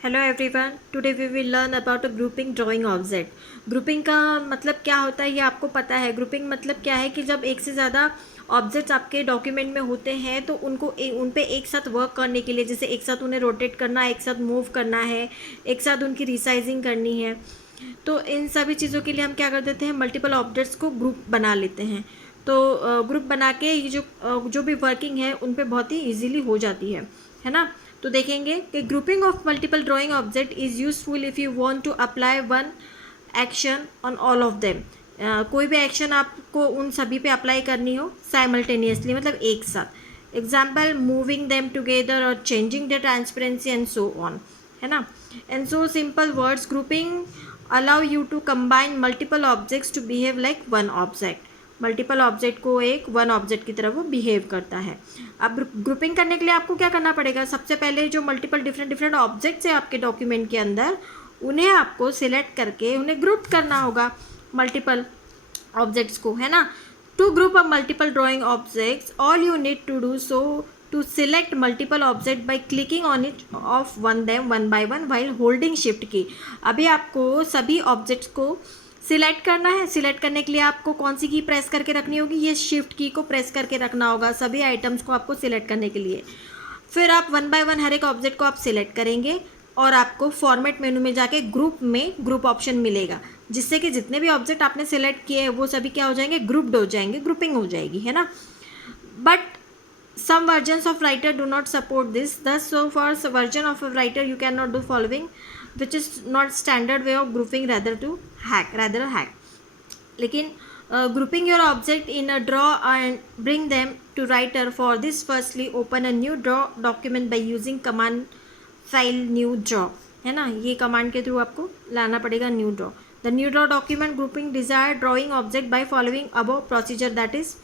Hello everyone, today we will learn about a grouping drawing object. Grouping का मतलब क्या होता है ये आपको पता है। ग्रुपिंग मतलब क्या है कि जब एक से ज़्यादा ऑब्जेक्ट्स आपके डॉक्यूमेंट में होते हैं तो उन पे एक साथ वर्क करने के लिए, जैसे एक साथ उन्हें रोटेट करना, एक साथ मूव करना है, एक साथ उनकी रिसाइजिंग करनी है, तो इन सभी चीज़ों के लिए हम क्या कर देते हैं, मल्टीपल ऑब्जेक्ट्स को ग्रुप बना लेते हैं। तो ग्रुप बना के ये जो भी वर्किंग है उन पे बहुत ही ईजीली हो जाती है ना। तो देखेंगे कि grouping of multiple drawing object is useful if you want to apply one action on all of them. कोई भी एक्शन आपको उन सभी पे अप्लाई करनी हो साइमल्टेनियसली, मतलब एक साथ। एग्जाम्पल, मूविंग देम टुगेदर और changing the transparency and so on, है ना। And so simple words, grouping allow you to combine multiple objects to behave like one object. Multiple object को एक वन ऑब्जेक्ट की तरह वो बिहेव करता है। अब ग्रुपिंग करने के लिए आपको क्या करना पड़ेगा, सबसे पहले जो मल्टीपल डिफरेंट ऑब्जेक्ट्स है आपके डॉक्यूमेंट के अंदर, उन्हें आपको सिलेक्ट करके उन्हें ग्रुप करना होगा, मल्टीपल ऑब्जेक्ट्स को, है ना। To group a multiple drawing objects, all you need to do so to select multiple object by clicking on it of one by one while holding shift key. अभी आपको सभी objects को select करना है। Select करने के लिए आपको कौन सी की प्रेस करके रखनी होगी, ये शिफ्ट की को प्रेस करके रखना होगा सभी आइटम्स को आपको सिलेक्ट करने के लिए। फिर आप वन बाय वन हर एक ऑब्जेक्ट को आप सिलेक्ट करेंगे और आपको फॉर्मेट मेनू में जाके ग्रुप में ग्रुप ऑप्शन मिलेगा, जिससे कि जितने भी ऑब्जेक्ट आपने सिलेक्ट किए हैं वो सभी क्या हो जाएंगे, ग्रुप्ड हो जाएंगे, ग्रुपिंग हो जाएगी, है ना। But some versions of writer do not support this, thus so for version of a writer you cannot do following, which is not standard way of grouping, rather hack. लेकिन grouping your object in a draw and bring them to writer. For this, firstly open a new draw document by using command file new draw, है ना। ये command के through आपको लाना पड़ेगा new draw. The new draw document grouping desire drawing object by following above procedure, that is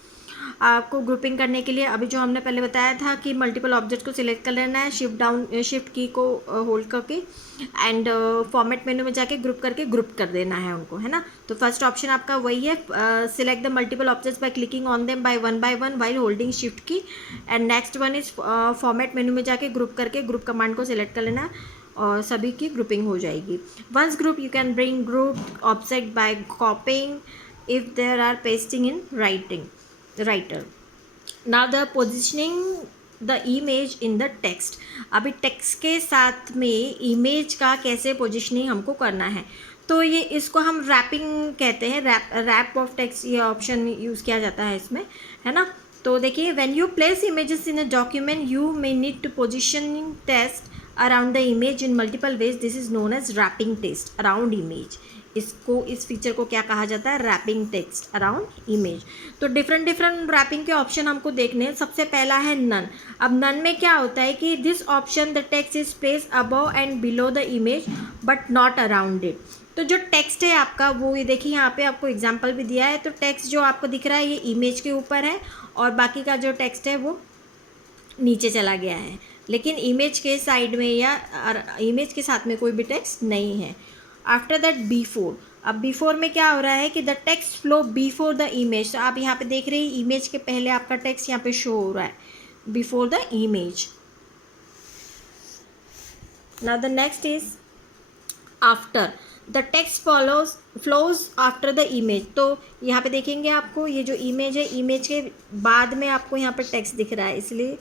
आपको grouping करने के लिए अभी जो हमने पहले बताया था कि मल्टीपल ऑब्जेक्ट को सिलेक्ट कर लेना है, शिफ्ट की को होल्ड करके एंड फॉर्मेट मेनू में जाके ग्रुप करके ग्रुप कर देना है उनको, है ना। तो फर्स्ट ऑप्शन आपका वही है, select the multiple objects by clicking on them by one while holding shift key. And next one is format menu में जाके ग्रुप करके ग्रुप कमांड को सिलेक्ट कर लेना है और सभी की ग्रुपिंग हो जाएगी। Once group you can bring group object by copying if there are pasting in writer. Now the positioning the image in the text. अभी टेक्स्ट के साथ में इमेज का कैसे पोजिशनिंग हमको करना है, तो ये इसको हम रैपिंग कहते हैं। रैप ऑफ टेक्स्ट ये ऑप्शन यूज़ किया जाता है इसमें, है ना। तो देखिए, when you place images in a document you may need to positioning text around the image in multiple ways, this is known as wrapping text around image. इस फीचर को क्या कहा जाता है, रैपिंग टेक्स्ट अराउंड इमेज। तो different wrapping के option हमको देखने हैं। सबसे पहला है नन। अब नन में क्या होता है कि this option the text is place above and below the image but not around it. तो जो टेक्स्ट है आपका वो, ये देखिए यहाँ पे आपको एग्जाम्पल भी दिया है। तो टेक्स्ट जो आपको दिख रहा है ये इमेज के ऊपर है और बाकी का जो टेक्स्ट है वो नीचे चला गया है, लेकिन इमेज के साइड में या इमेज के साथ में कोई भी टेक्स्ट नहीं है। After that before. अब बिफोर में क्या हो रहा है कि the text flow before the image. तो आप यहाँ पे देख रहे हैं इमेज के पहले आपका टेक्स्ट यहाँ पे शो हो रहा है, before the image. Now the next is after. The text flows after the image. तो यहाँ पे देखेंगे आपको ये जो इमेज है, इमेज के बाद में आपको यहाँ पे टेक्स्ट दिख रहा है, इसलिए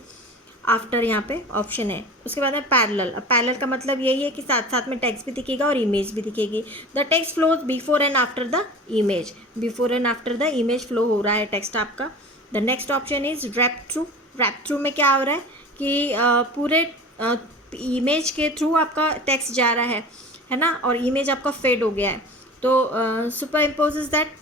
आफ्टर यहाँ पे ऑप्शन है। उसके बाद में पैरेलल। अब पैरेलल का मतलब यही है कि साथ साथ में टेक्स्ट भी दिखेगा और इमेज भी दिखेगी। The text flows before and after the image. Before and after the image flow हो रहा है टेक्स्ट आपका। The next option is wrap through. Wrap through में क्या हो रहा है कि पूरे इमेज के थ्रू आपका टेक्स्ट जा रहा है ना, और इमेज आपका फेड हो गया है। तो superimposes that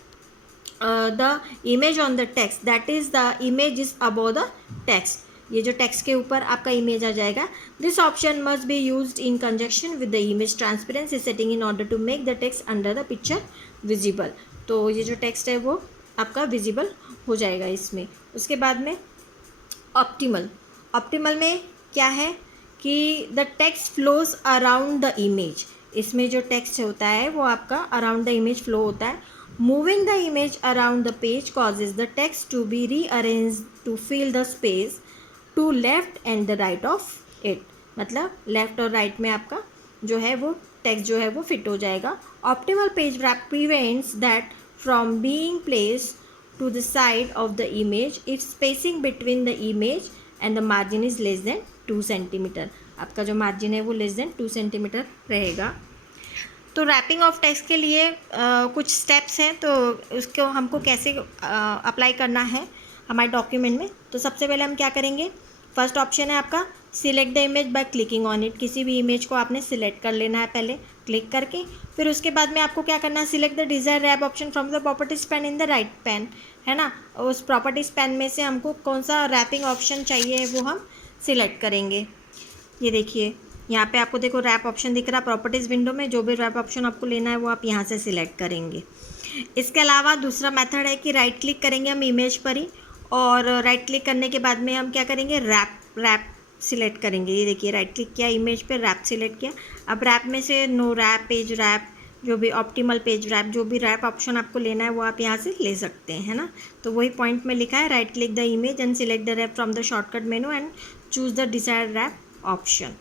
the image on the text, that is the image is above the text. ये जो टेक्स्ट के ऊपर आपका इमेज आ जाएगा। This option must be used in conjunction with the image transparency setting in order to make the text under the picture visible. तो ये जो टेक्स्ट है वो आपका विजिबल हो जाएगा इसमें। उसके बाद में ऑप्टिमल। ऑप्टिमल में क्या है कि the text flows around the image. इसमें जो टेक्स्ट होता है वो आपका अराउंड द इमेज फ्लो होता है। Moving the image around the page causes the text to be rearrange to fill the space to left and the right of it. मतलब left और राइट में आपका जो है वो टेक्स्ट जो है वो फिट हो जाएगा। Optimal page wrap prevents that from being placed to the side of the image if spacing between the image and the margin is less than 2 centimetre. आपका जो मार्जिन है वो लेस देन 2 सेंटीमीटर रहेगा। तो wrapping of text के लिए कुछ steps हैं, तो उसको हमको कैसे अप्लाई करना है हमारे डॉक्यूमेंट में। तो सबसे पहले हम क्या करेंगे, फर्स्ट ऑप्शन है आपका select the image by clicking on it. किसी भी इमेज को आपने सिलेक्ट कर लेना है पहले क्लिक करके। फिर उसके बाद में आपको क्या करना है, select the desire wrap option from the properties pane in the right pane, है ना। उस प्रॉपर्टीज पैन में से हमको कौन सा रैपिंग ऑप्शन चाहिए वो हम सिलेक्ट करेंगे। ये देखिए यहाँ पे आपको देखो रैप ऑप्शन दिख रहा है प्रॉपर्टीज़ विंडो में। जो भी रैप ऑप्शन आपको लेना है वो आप यहाँ से सिलेक्ट करेंगे। इसके अलावा दूसरा मेथड है कि राइट क्लिक करेंगे हम इमेज पर ही, और राइट क्लिक करने के बाद में हम क्या करेंगे, रैप सिलेक्ट करेंगे। ये देखिए राइट क्लिक किया इमेज पे, रैप सिलेक्ट किया। अब रैप में से नो रैप, पेज रैप, जो भी ऑप्टिमल पेज रैप, जो भी रैप ऑप्शन आपको लेना है वो आप यहाँ से ले सकते हैं, है ना। तो वही पॉइंट में लिखा है right click the image and select the wrap from the shortcut menu and choose the desired wrap option.